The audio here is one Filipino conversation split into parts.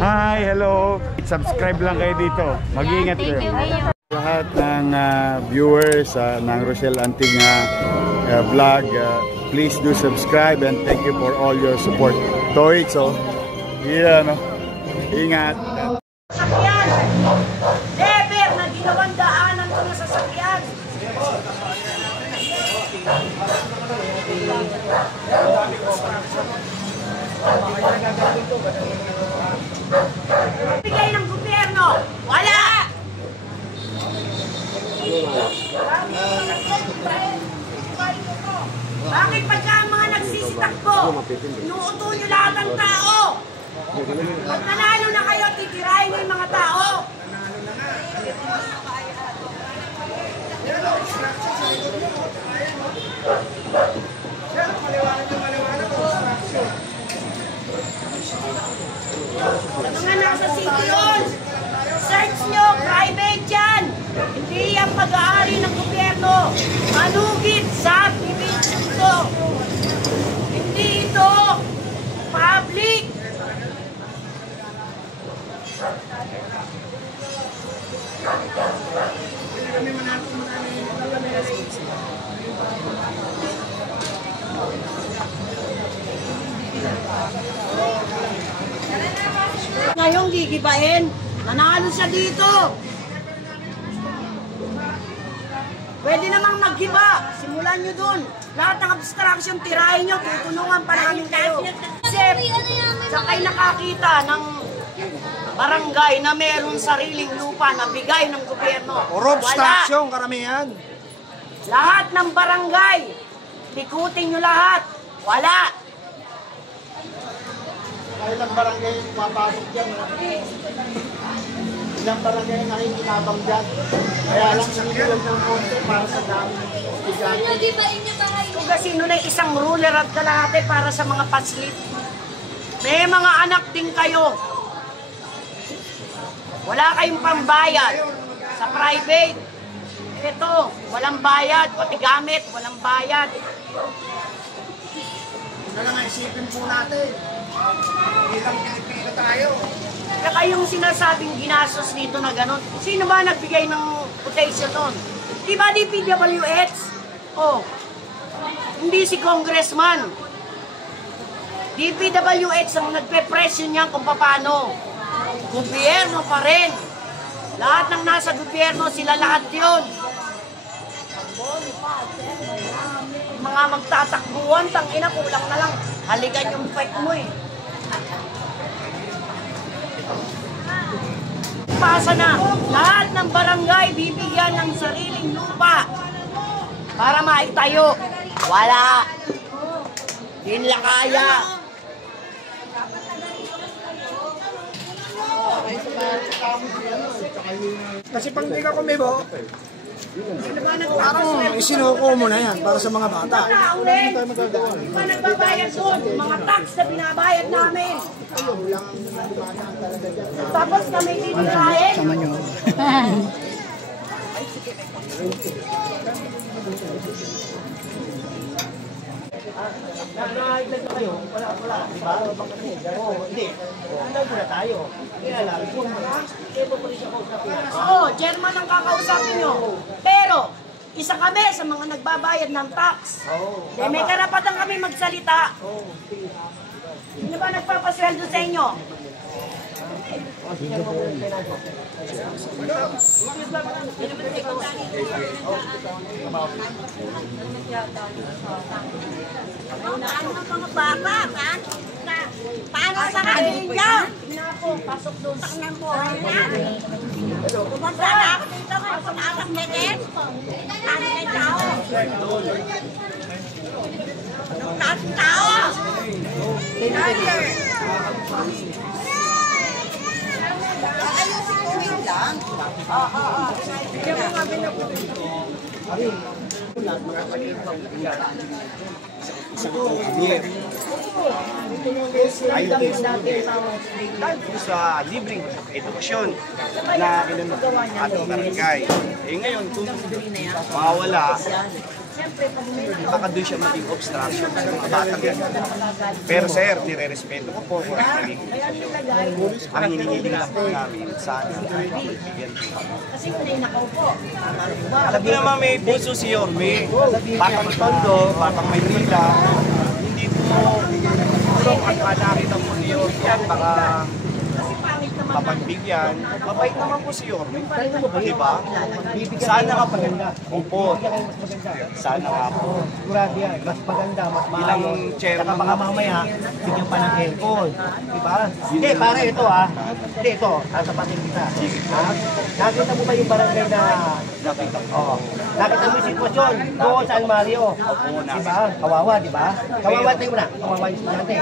Hi, hello. Subscribe lang kayo dito. Mag-iingat kayo. Lahat ng viewers ng Rochelle Anting vlog, please do subscribe and thank you for all your support. Toy, so, yeah, no? Ingat. Sasakyan! Never na ginawang daanan ko na sasakyan! Bigay ng gobyerno! Wala! Bakit pagka ang mga nagsisitakbo, inuuto nyo lahat ng tao? Pag nanalo na kayo, titirahin nyo yung mga tao. Ano nga nasa city yun? Search nyo, private yan. Hindi yan pag-aari ng gobyerno. Manugit sa division ito. Hindi ito public. Ngayong gigibain, nanalo siya dito. Pwede namang maggiba, simulan nyo dun. Lahat ng obstruction, tirahin nyo, tutulungan pa namin kayo. Sakay nakakita ng barangay na mayroong sariling lupa na bigay ng gobyerno. Puro obstruction, karamihan. Lahat ng barangay, ikutin nyo lahat. Wala. Ilang barangay papasok dyan. Ilang barangay nakikinabang dyan. Kaya lang sinigilog ng konti para sa dami. Tugasino na isang ruler at kalahati para sa mga paslit. May mga anak din kayo. Wala kayong pambayad sa private. Ito, walang bayad. Pati gamit, walang bayad. Ano lang ang isipin po natin. Ilang Pilipino tayo. Kaya yung sinasabing ginastos dito na gano'n, sino ba nagbigay ng quotation nun? Di ba di PWH? Oh, hindi si congressman. DPWH ang nagpe-presyo niyan kung paano. Gobyerno pa rin. Lahat ng nasa gobyerno, sila lahat yun. Mga magtatakbuhan, tangina, kulang na lang. Halikan yung fight mo eh. Pasa na, lahat ng barangay bibigyan ng sariling lupa para maitayo. Wala. Hindi nila kaya. Kasi pang di ka kumibo, parang isinuko mo na yan para sa mga bata. Mga nagbabayad doon, mga tax na binabayad namin. Tapos kami titirahin. Sama nyo. Nag-ilag na kayo? Wala. Diba? Oo, hindi. Nag-ilag na tayo. Kaya lang, ito po rin siya kausapin. Oo, German ang kakausapin nyo. Pero, isa kami sa mga nagbabayad ng tax. May karapatan kami magsalita. Sino ba nagpapasweldo sa inyo? Paano ang mga bata? Paano sa kanila? Pasok doon sa kanyang buhay na. Pumunta na ako dito ngayon sa alas na din. Ano na tao? Anong klaseng tao? Teenager. Ayusin ko lang. Bigyan mo kami na po. Sa libreng edukasyon na inunod ating barangay. Eh ngayon, kung mawala, Siyempre, pag may baka doon siya maging obstruction sa mga batang yan. Pero sir, nire-respeto ko po kung ano naging desisyon. Ang hinihiling lang po namin, sana magbigyan po kami. kasi may nakaupo. Alam niyo naman may puso si Yorme, batang Tondo, batang Maynila, hindi po ang nakita mo ni Yorme yan, baka mapagbigyan. Mabait naman po si Yorme. Diba? Sana nga po. Opo. Sana nga po. Sigurado yan, mas maganda, mas Bilang maayos. chairman. Saka baka mamaya, bigyan pa ng aircon. Diba? Hindi, pare, ito ha. Hindi, ito, sasapatin kita. Ha? Nakita mo ba yung barangay na... Nakita ko. Oo. Nakita mo yung sitwasyon doon sa Mario. Diba? Kawawa, diba? Kawawa tayo na. Kawawa yung estudyante.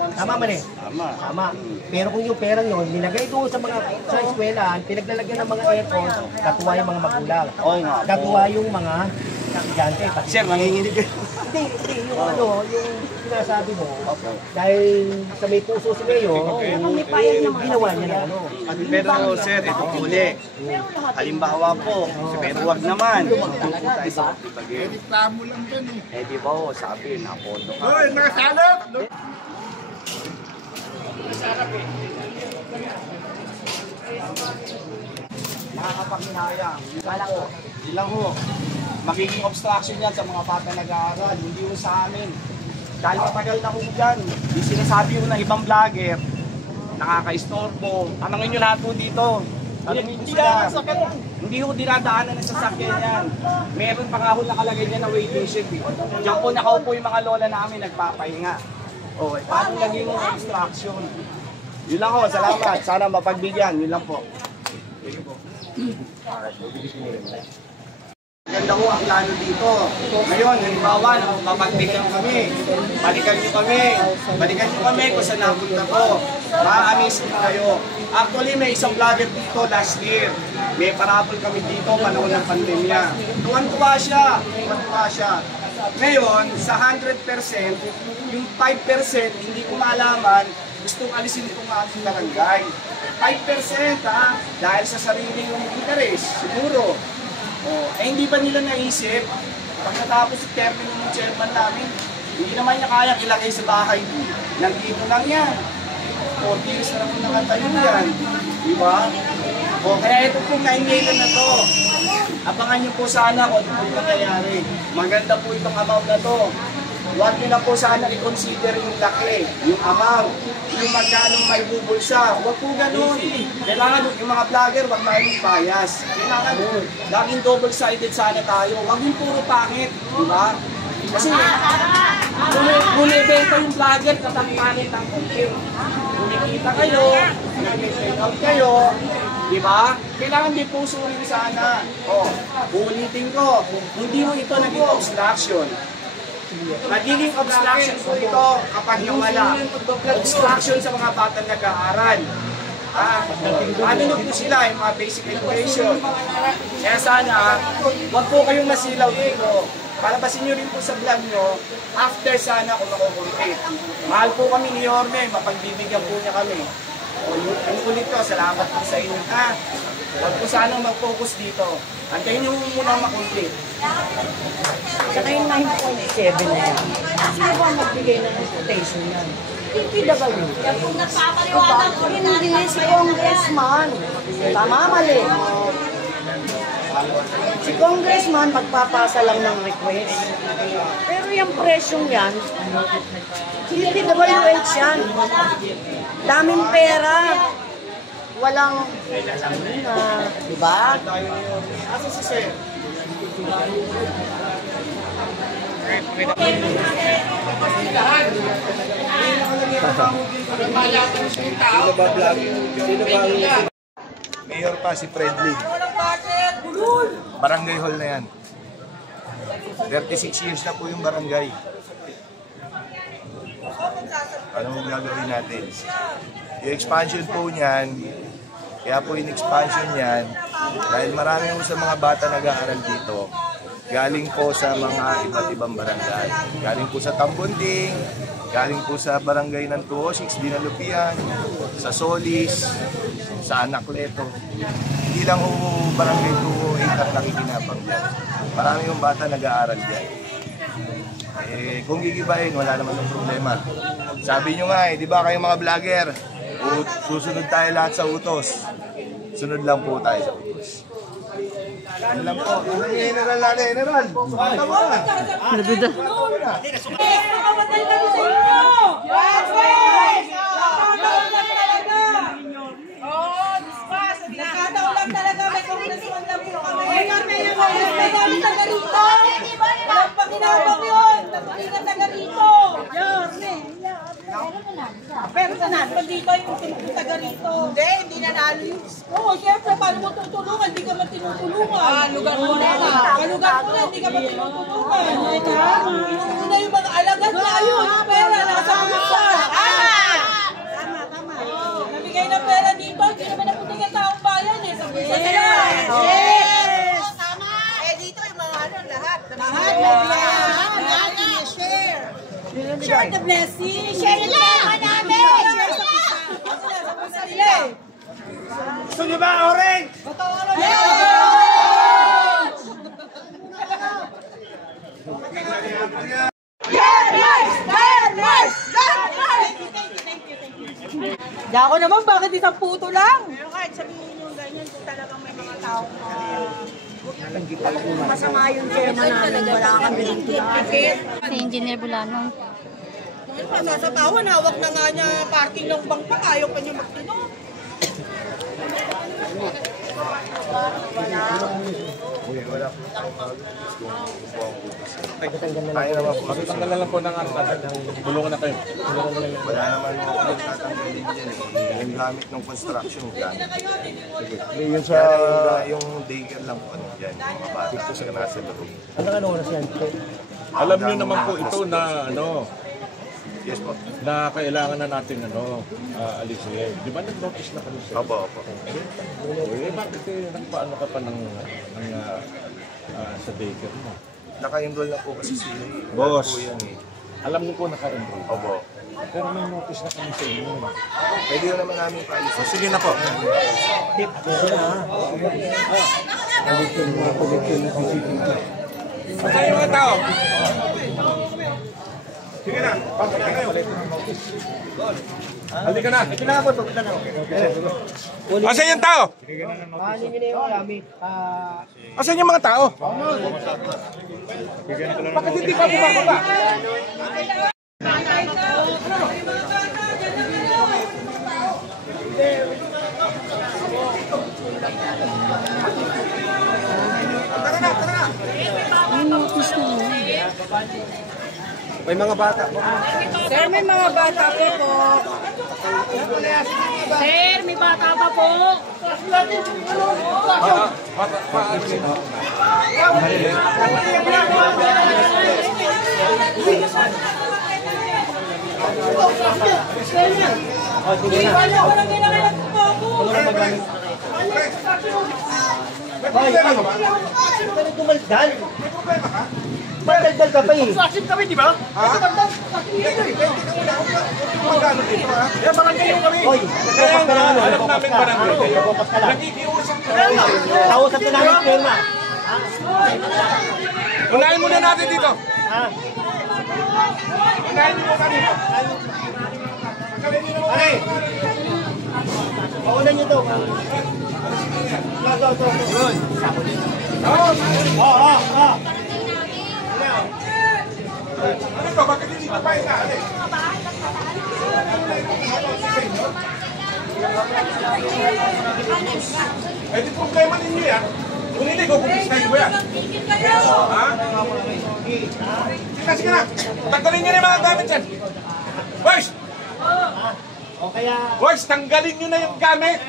Tama man eh. Tama. Tama. Pero kung yung perang yun, nilagay doon sa mga sa eskwelahan, pinaglalagyan ng mga aircon, katuwa yung mga magulang. Oo nga. Katuwa yung mga estudyante. Sir, nanginginig kayo. Hindi, yung ano, yung sinasabi mo, dahil sa may puso si Mayo, ginawa niya na ano. Pero sir, ito po ulit. Halimbawa po, pero wag naman. Doon po tayo sa pagpipagin. Reklamo lang dyan eh. Eh di ba ho, sabi, napondo ka. Uy, nakasalap! Nakakapanghinayang. Yun lang ho. Magiging obstruction yan sa mga bata nag-aaral, hindi ho sa amin. Dahil matagal na ho dyan. Di sinasabi ho ng ibang vlogger, nakaka-istorbo. Tanongin nyo lahat ho dito. Hindi ho dinadaanan ng sasakyan yan. Meron pa nga ho nakalagay niya na waiting shed. Diyan po nakaupo yung mga lola namin nagpapahinga. O, paano naging obstruction? Yun lang ho, salamat. Sana mapagbigyan, yun lang po. Ganda ko ang plano dito. Ngayon, halimbawa, mapagbigyan kami. Balikan nyo kami kung saan napunta ko. Ma-amaze din kayo. Actually, may isang vlogger dito last year. May parapol kami dito panahon ng pandemya. Tuwan-tuwa siya. Ngayon, sa 100%, yung 5% hindi ko maalaman, gustong alisin itong ating barangay. 5% ha, dahil sa sarili yung interes, siguro. Eh hindi ba nila naisip, pagkatapos yung termino ng chairman namin, hindi naman niya kayang ilagay sa bahay. Nandito lang yan. 4 years na naman nakatayo yan. Diba? Kaya ito pong 9 million na to. Abangan niyo po sana kung ano po nangyayari. Maganda po itong amount na to. Huwag niyo na po sana i-consider yung laki, yung amount, yung magkano may bubulsa. Huwag po ganun. Kailangan yung mga vlogger, huwag tayong bias. Kailangan laging double-sided sana tayo. Huwag yung puro pangit. Diba? Kasi bumibenta yung vlogger, katang-pangit ang content. Kumikita kayo, nag-check-out kayo, diba? Kailangan di puso rin sana. Ulitin ko, hindi mo ito naging obstruction. Magiging obstruction po ito kapag nawala. Obstruction sa mga batang nag-aaral. Ano nyo po sila, yung mga basic education. Kaya sana, wag po kayong masilaw dito. Palabasin nyo rin po sa vlog nyo, after sana kung makukumpit. Mahal po kami ni Yorme, mapagbibigyan po niya kami. Yung ulit ko, salamat po sa inyo. Huwag po sana mag-focus dito. Antayin nyo muna makumpit. Saka yung 9.7 na yan. Sino ba magbigay ng quotation yan? PPW. Kung nagpapaliwanag ko rin natin Hindi si Congressman. Tama, mali. Si Congressman magpapasa lang ng request. Pero yung presyong yan, PPWH yan. Daming pera. Walang, diba? Asa si Sir? Sino ba vlog? Sino ba ang... Mayor pa si Fredly. Barangay hall na yan. 36 years na po yung barangay. Anong gagawin natin? Yung expansion po niyan, kaya po yung expansion niyan, dahil marami po sa mga bata nag-aaral dito, galing po sa mga iba't ibang barangay. Galing po sa Tambunding, galing po sa barangay ng 206, Dinalupian, sa Solis, sa Anacleto. Hindi Hindi lang ho barangay 208 ang nakikinabang dyan. Marami yung bata nag-aaral dyan. Eh, kung gigibahin, wala naman yung problema. Sabi nyo nga di ba kayong mga vlogger, susunod tayo lahat sa utos. Sunod lang po tayo sa utos. Ano lang po? General na, General. Bata mo na. Nabida. Nakataon lang talaga, may congressman lang po kami. May gamit taga rito. Walang pakinabang yun. Natulingan taga rito. Personal, pag dito yung taga rito. Hindi nanalo yun. Oo, syempre, paano mo tutulungan? Hindi ka ba tinutulungan? Lugar mo na. Kalugar mo na, hindi ka ba tinutulungan? Inuuna yung mga alagat na ayun. Pera, nasa kumisa. Tama. Nabigay ng pera dito, hindi naman napunti ka taong bayan eh. Sa kumisa sila. Tama. Eh dito yung mga lahat. Lahat share. Share the blessing. Share the blessing namin. Share sa kumisa nila. Gusto nyo ba, Oren? Di ako naman, bakit isang puto lang? Pero kahit sabihin nyo ganyan, kung talagang may mga tao masama yung tema namin, wala kami rin ticket. Si Engineer Bulano. Masasapawan, hawak na nga niya parking ng bangpa, ayaw pa niya magtino. Kaya naman po. Matanggal na lang po ng tulungan na kayo. Wala naman po tatanggalin dyan eh. Yung gamit ng construction, gamit. Yung sa... Yung daycare lang po ano dyan. Mga bata sa nasa loob. Ano oras yan? Alam niyo naman po ito na Yes po. na kailangan na natin alisin. Di ba nag-notice na kami sa Opo. bakit nagpaano ka pa ng sa daycare mo? Naka-enroll na po kasi sila eh. Boss. Po yan eh. Alam niyo po naka-enroll. Opo. Pero may notice na kami sa inyo. Pwede na naman namin paalisin. Sige na po. Saan yung mga tao? Sige na. Pasok na kayo. Halika na. Asan yung tao? Asan yung mga tao? Bakit hindi pa bumababa? May mga bata po. Sir, may mga bata po po. Sir, may bata pa po. Bakit tumaldal? Maldal ka pa eh. Sasin kami, di ba? Ha? Magkano dito, ha? Kaya barangay yung kami. Hoy, nagpopas ka lang ano? Alam namin barangay kayo. Nagpopas ka lang. Nakikiusap ka lang. Kausap ka namin firma. Unahin muna natin dito. Ha? Unahin muna dito. Pare! Paunan nyo to. Yun. Oo. Ano to? Bakit hindi pa pa inaalis? Eh, di problema ninyo yan. Kung hindi, kukupistahin ko yan. Ha? Sige na. Tanggalin nyo na yung mga gamit yan. Boys! O kaya... Boys, tanggalin nyo na yung gamit.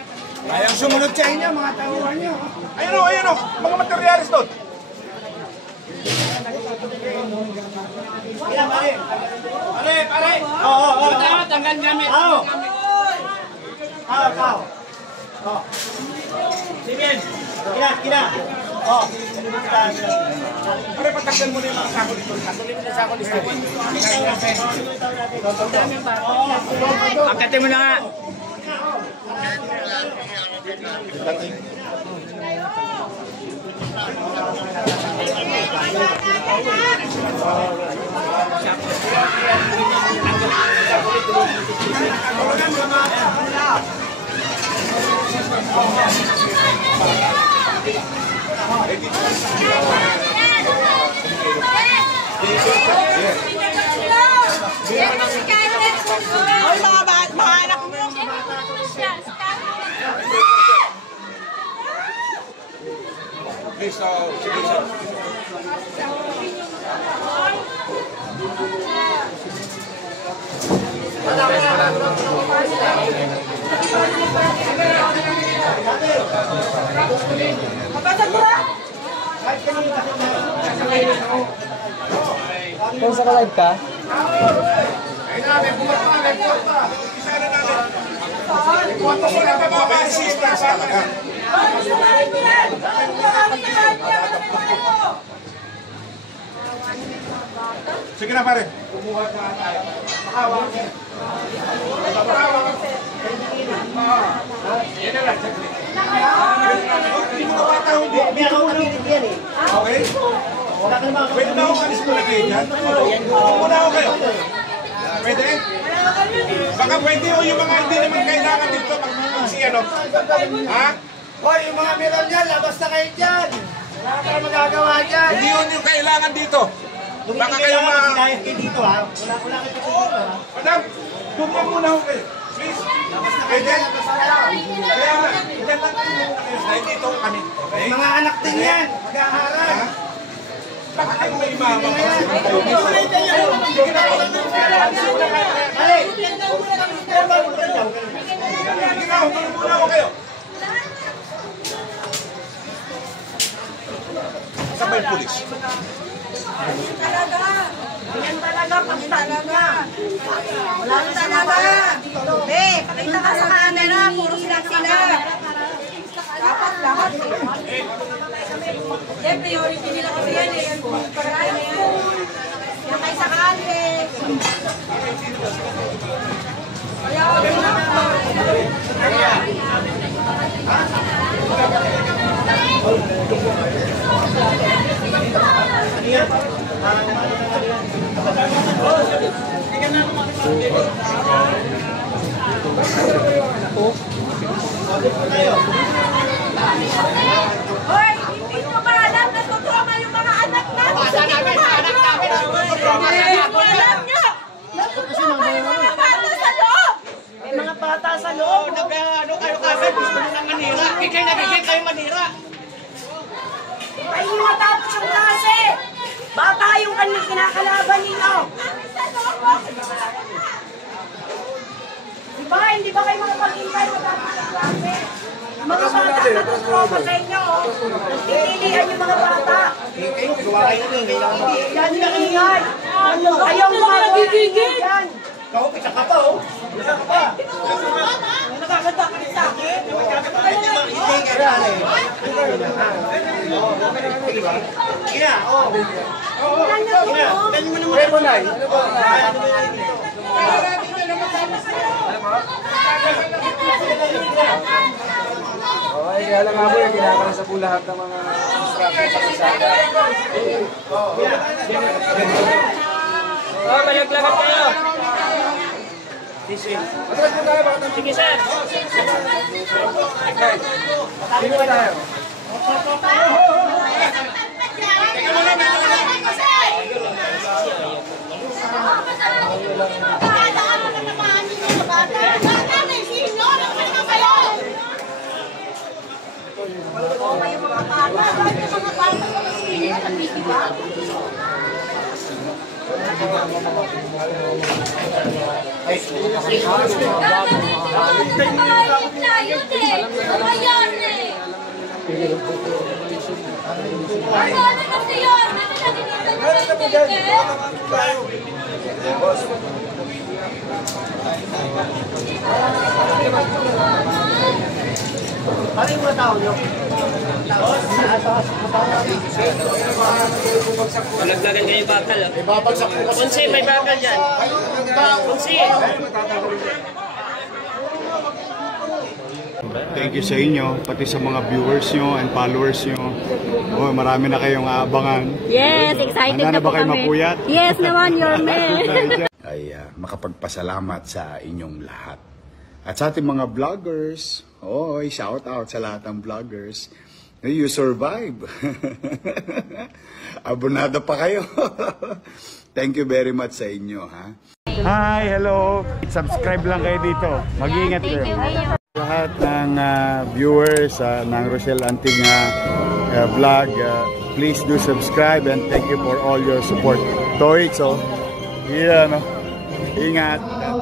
Ayaw sumunod sa inyo, mga tauhan nyo. Ayun o. Mga materialis doon. Pare! Oo. Tanggal gamit. Kao. Simen! Kina! Oh. Pare, patanggal mo na yung mga sako dito. Akate mo na nga. Ay, mga anak mo. Kung sa live ka? Sige na pare. Kumuha na tayo. Makawag. Hindi mo kapata hindi. Meron ko nakikinig yan eh. Okay? Pwede na ako alis ko na kayo dyan? Muna ako kayo. Pwede? Baka pwede o yung mga hindi naman kailangan dito pag si ano? Ha? Hoy, yung mga meron dyan, labas na kayo dyan. Wala ka magagawa dyan. Hindi yun yung kailangan dito. Baka kayo Sinayas kayo dito ha. Wala kayo dito ha. Madam, bumang muna ako kayo. Please. Pwede? Kaya na, dyan lang kayo muna kayo. Dahil dito kami. Okay? Mga anak din yan. Mag-aaral. Baka kayo may mama. Muna ako kayo. Saan ba yung pulis? Yan talaga, pagtalaga. Wala na talaga. Pakita ka sa camera, puro sila. Dapat lahat eh. Yan, priority nila kasi yan eh. Pagkakaya na yan. Yan kayo sa kalye. Hoy, hindi nyo ba alam na totoo nga yung mga anak natin? Bata namin, anak namin. Hindi mo alam nyo. Natotoo nga yung mga bata sa loob. May mga bata sa loob. Ano kayo kasi gusto nyo ng manira. Kikay na kikay kayo manira. Ay, hindi matapos yung klase. Bata yung kanyang kinakalaban ninyo. Diba? Hindi ba kayo makapag-intay matapos yung klase? Mga bata na tutropa sa inyo, oh. Nagtitilihan yung mga bata. Yan yung ingay. Ayaw mo mga nagigigil. Yan. Ikaw, isa ka pa oh. Isa ka pa. Nakakanta ka rin sa akin. Hindi ka rin eh. Ina, oh. Ina, ganyan mo naman. Pwede mo na. Okay, kaya lang nga po yung kinakalasa po lahat ng mga instructions sa isa. Balaglagan kayo. Atras po tayo, bakit? Sige sir. Sino ba tayo? Ano yung mga tao nyo? Balaglagan kayo bakal. Ibabagsak po kasi. Kunsi, may bakal dyan. Kunsi. thank you sa inyo, pati sa mga viewers nyo and followers nyo. Oh, marami na kayong aabangan. Yes, excited na ba po kayo kami. mapuyat? Yes naman, your man. Ay makapagpasalamat sa inyong lahat. At sa ating mga vloggers, shout out sa lahat ng vloggers. You survive. Abonado pa kayo. Thank you very much sa inyo, ha. Hi, hello. Subscribe lang kayo dito. Mag-iingat kayo. Lahat ng viewers ng Rochelle Antig vlog, please do subscribe and thank you for all your support. Toits, yeah, no? Ingat.